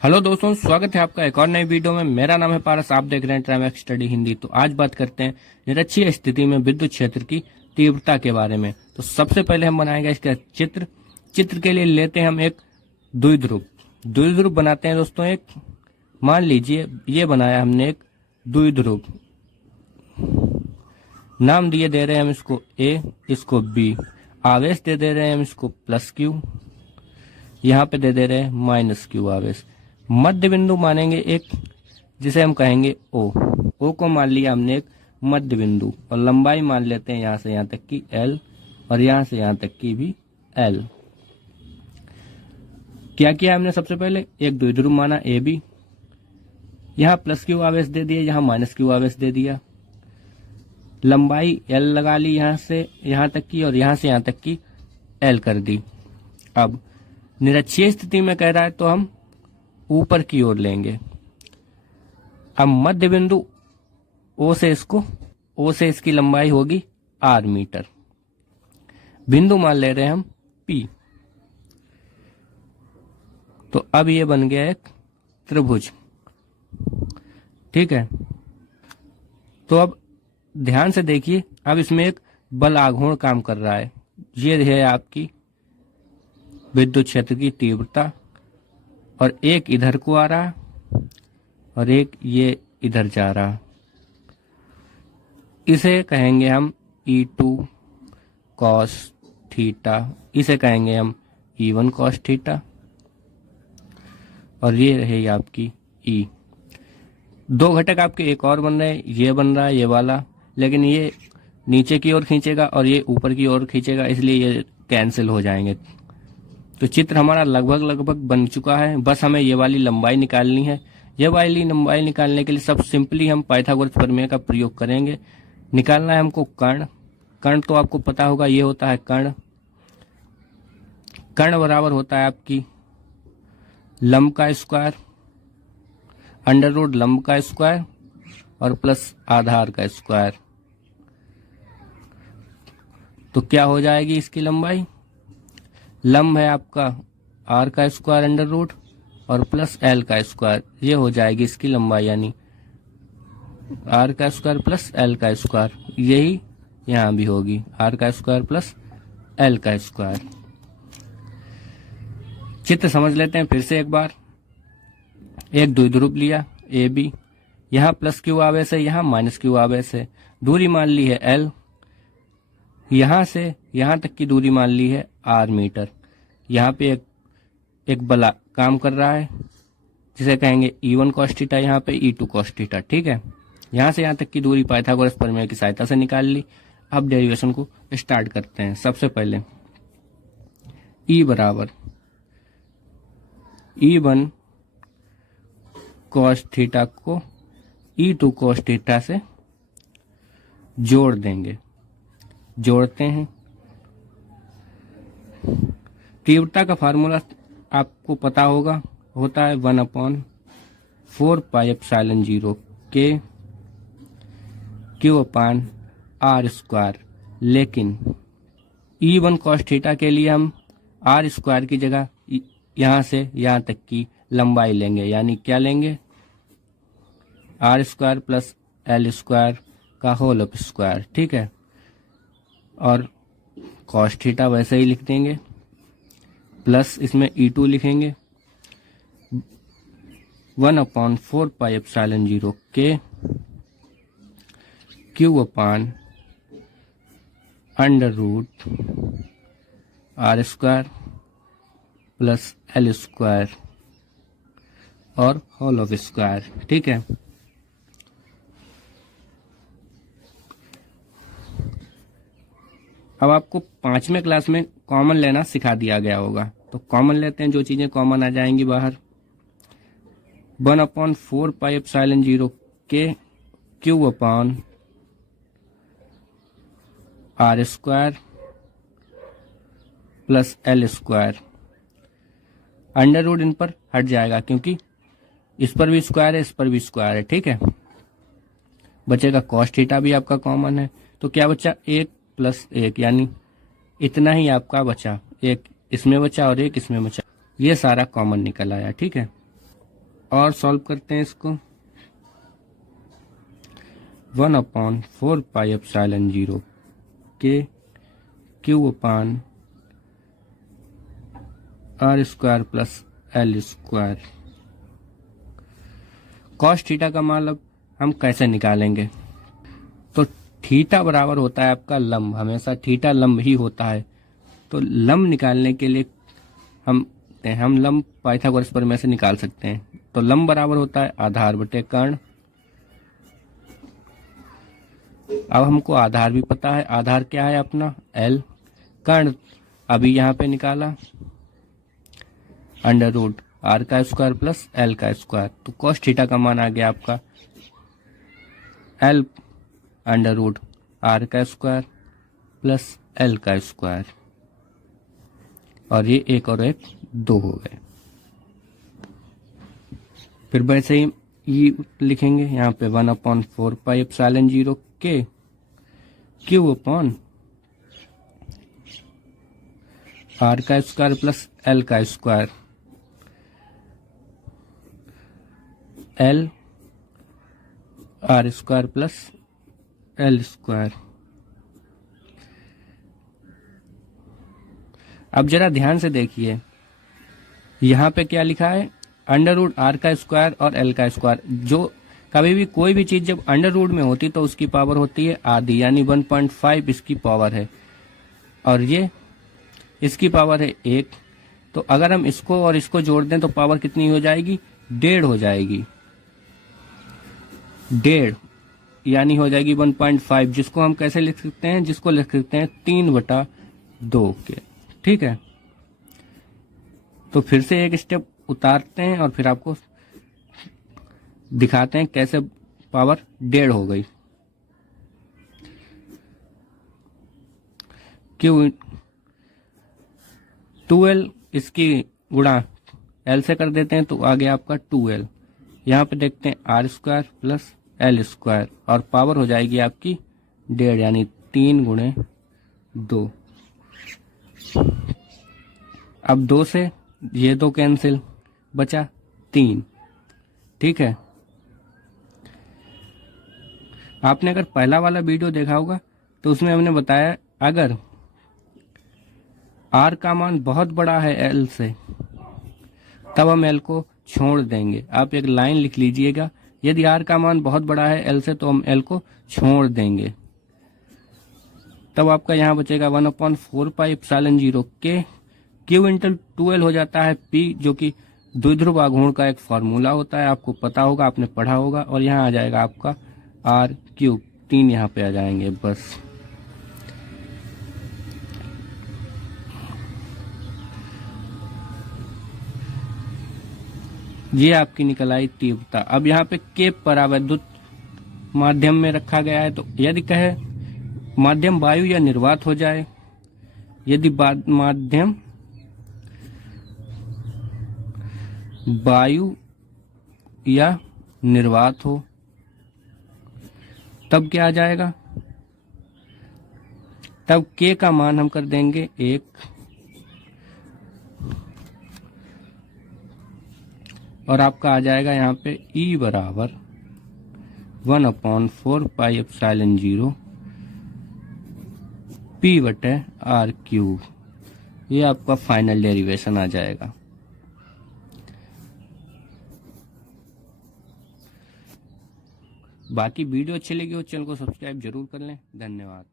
Hello दोस्तों, स्वागत है आपका एक और नई वीडियो में। मेरा नाम है पारस, आप देख रहे हैं ट्राइमैक्स स्टडी हिंदी। तो आज बात करते हैं निरक्षीय स्थिति में विद्युत क्षेत्र की तीव्रता के बारे में। तो सबसे पहले हम बनाएंगे इसका चित्र के लिए लेते हैं हम एक द्विध्रुव बनाते हैं दोस्तों। एक मान लीजिए ये बनाया हमने एक द्विध्रुव, नाम दे रहे हैं हम इसको ए, इसको बी, आवेश दे रहे हैं हम इसको +Q, यहाँ पे दे रहे हैं -Q आवेश। मध्य बिंदु मानेंगे एक, जिसे हम कहेंगे O को मान लिया हमने एक मध्य बिंदु, और लंबाई मान लेते हैं यहाँ से यहाँ तक की L, और यहाँ से यहाँ तक की भी L। क्या किया हमने? सबसे पहले एक द्विध्रुव माना AB, यहाँ +Q आवेश दे दिया, यहाँ -Q आवेश दे दिया, लंबाई L लगा ली यहाँ से यहाँ तक की, और यहाँ से यहाँ तक की L कर दी। अब निरक्षीय स्थिति में कह रहा है तो हम ऊपर की ओर लेंगे। अब मध्य बिंदु O से इसकी लंबाई होगी R मीटर। बिंदु मान ले रहे हैं हम P। तो अब ये बन गया एक त्रिभुज, ठीक है। तो अब ध्यान से देखिए, अब इसमें एक बल आघूर्ण काम कर रहा है। ये है आपकी विद्युत क्षेत्र की तीव्रता, और एक इधर को आ रहा और एक ये इधर जा रहा। इसे कहेंगे हम E2 cos थीटा, इसे कहेंगे हम E1 cos थीटा, और ये रहेगी आपकी E। दो घटक आपके एक और बन रहे हैं, ये बन रहा है ये वाला, लेकिन ये नीचे की ओर खींचेगा और ये ऊपर की ओर खींचेगा, इसलिए ये कैंसिल हो जाएंगे। तो चित्र हमारा लगभग बन चुका है। बस हमें ये वाली लंबाई निकालनी है। ये वाली लंबाई निकालने के लिए सब सिंपली हम पाइथागोरस प्रमेय का प्रयोग करेंगे। निकालना है हमको कर्ण तो आपको पता होगा, ये होता है कर्ण बराबर होता है आपकी लंब का स्क्वायर, √ लंब का स्क्वायर और प्लस आधार का स्क्वायर। तो क्या हो जाएगी इसकी लंबाई? लंब है आपका R का स्क्वायर √ और प्लस L का स्क्वायर, ये हो जाएगी इसकी लंबाई, यानी R का स्क्वायर प्लस L का स्क्वायर। यही यहाँ भी होगी, R का स्क्वायर प्लस L का स्क्वायर। चित्र समझ लेते हैं फिर से एक बार। एक द्विध्रुव लिया AB, यहाँ +Q आवेश है, यहाँ -Q आवेश है। दूरी मान ली है L, यहाँ से यहाँ तक की दूरी मान ली है R मीटर। यहाँ पे एक बल काम कर रहा है, जिसे कहेंगे E1 cos थीटा, यहाँ पे E2 cos थीटा, ठीक है। यहाँ से यहाँ तक की दूरी पाइथागोरस प्रमेय की सहायता से निकाल ली। अब डेरिवेशन को स्टार्ट करते हैं। सबसे पहले E बराबर E1 cos थीटा को E2 cos थीटा से जोड़ देंगे। जोड़ते हैं। तीव्रता का फार्मूला आपको पता होगा, होता है 1/4πε0 K Q/r²। लेकिन E1 cos थीटा के लिए हम r² की जगह यहाँ से यहाँ तक की लंबाई लेंगे, यानी क्या लेंगे? r² प्लस L² का होल स्क्वायर, ठीक है। और cos थीटा वैसे ही लिख देंगे, प्लस इसमें E2 लिखेंगे 1/4πε0 K Q/√r² प्लस L² और होल ऑफ स्क्वायर, ठीक है। अब आपको 5वें क्लास में कॉमन लेना सिखा दिया गया होगा, तो कॉमन लेते हैं। जो चीजें कॉमन आ जाएंगी बाहर, 1/4πε0 K Q/r² प्लस L²। √ इन पर हट जाएगा, क्योंकि इस पर भी स्क्वायर है, इस पर भी स्क्वायर है, ठीक है। बचेगा cos थीटा भी आपका कॉमन है, तो क्या बचा? 1 + 1, यानी इतना ही आपका बचा। एक इसमें बचा और एक इसमें बचा, ये सारा कॉमन निकल आया, ठीक है। और सॉल्व करते हैं इसको। 1/4πε0 के Q upon R square plus L square. Cos theta का मान अब हम कैसे निकालेंगे? तो थीटा बराबर होता है आपका लंब, हमेशा थीटा लंब ही होता है। तो लंब निकालने के लिए हम लंब पाइथागोरस प्रमेय से निकाल सकते हैं। तो लंब बराबर होता है आधार बटे कर्ण। अब हमको आधार भी पता है, आधार क्या है अपना एल। कर्ण अभी यहाँ पे निकाला अंडर रूट आर का स्क्वायर प्लस एल का स्क्वायर। तो कॉस थीटा का मान आ गया आपका एल अंडर रूट आर का स्क्वायर प्लस एल का स्क्वायर, और ये एक और एक 2 हो गए। फिर वैसे ही ये लिखेंगे यहाँ पे 1/4πε0 के क्यू अपॉन आर का स्क्वायर प्लस एल का square. L R square plus L square. अब जरा ध्यान से देखिए, यहाँ पे क्या लिखा है अंडर रूट आर का स्क्वायर और एल का स्क्वायर। जो कभी भी कोई भी चीज जब अंडर रूट में होती तो उसकी पावर होती है आधी, यानी 1.5 इसकी पावर है, और ये इसकी पावर है 1। तो अगर हम इसको और इसको जोड़ दें तो पावर कितनी हो जाएगी? 1.5 हो जाएगी। 1.5 यानी हो जाएगी 1.5, जिसको हम कैसे लिख सकते हैं? जिसको लिख सकते हैं 3/2 के। ठीक है, तो फिर से एक स्टेप उतारते हैं और फिर आपको दिखाते हैं कैसे पावर 1.5 हो गई। क्यों 2l इसकी गुणा l से कर देते हैं तो आ गया आपका 2l। यहाँ पे देखते हैं R square plus L square, और पावर हो जाएगी आपकी 1.5 यानी 3/2। अब 2 से ये 2 कैंसिल, बचा 3। ठीक है, आपने अगर पहला वाला वीडियो देखा होगा तो उसमें हमने बताया अगर आर का मान बहुत बड़ा है एल से तब हम एल को छोड़ देंगे। आप एक लाइन लिख लीजिएगा, यदि आर का मान बहुत बड़ा है एल से तो हम एल को छोड़ देंगे। तब आपका यहाँ बचेगा 1/4πε0 के क्यू इंटू 2l हो जाता है पी, जो कि द्विध्रुव आघूर्ण का एक फॉर्मूला होता है, आपको पता होगा, आपने पढ़ा होगा। और यहाँ आ जाएगा आपका आर क्यूब, 3 यहाँ पे आ जाएंगे बस। ये आपकी निकल आई तीव्रता। अब यहाँ पे के परावैद्युत माध्यम में रखा गया है, तो यदि कहे माध्यम वायु या निर्वात हो जाए, यदि माध्यम वायु या निर्वात हो तब क्या आ जाएगा? तब के का मान हम कर देंगे 1, और आपका आ जाएगा यहाँ पे E बराबर 1/4πε0 P/r³। ये आपका फाइनल डेरिवेशन आ जाएगा। बाकी वीडियो अच्छी लगी हो चैनल को सब्सक्राइब जरूर कर लें। धन्यवाद।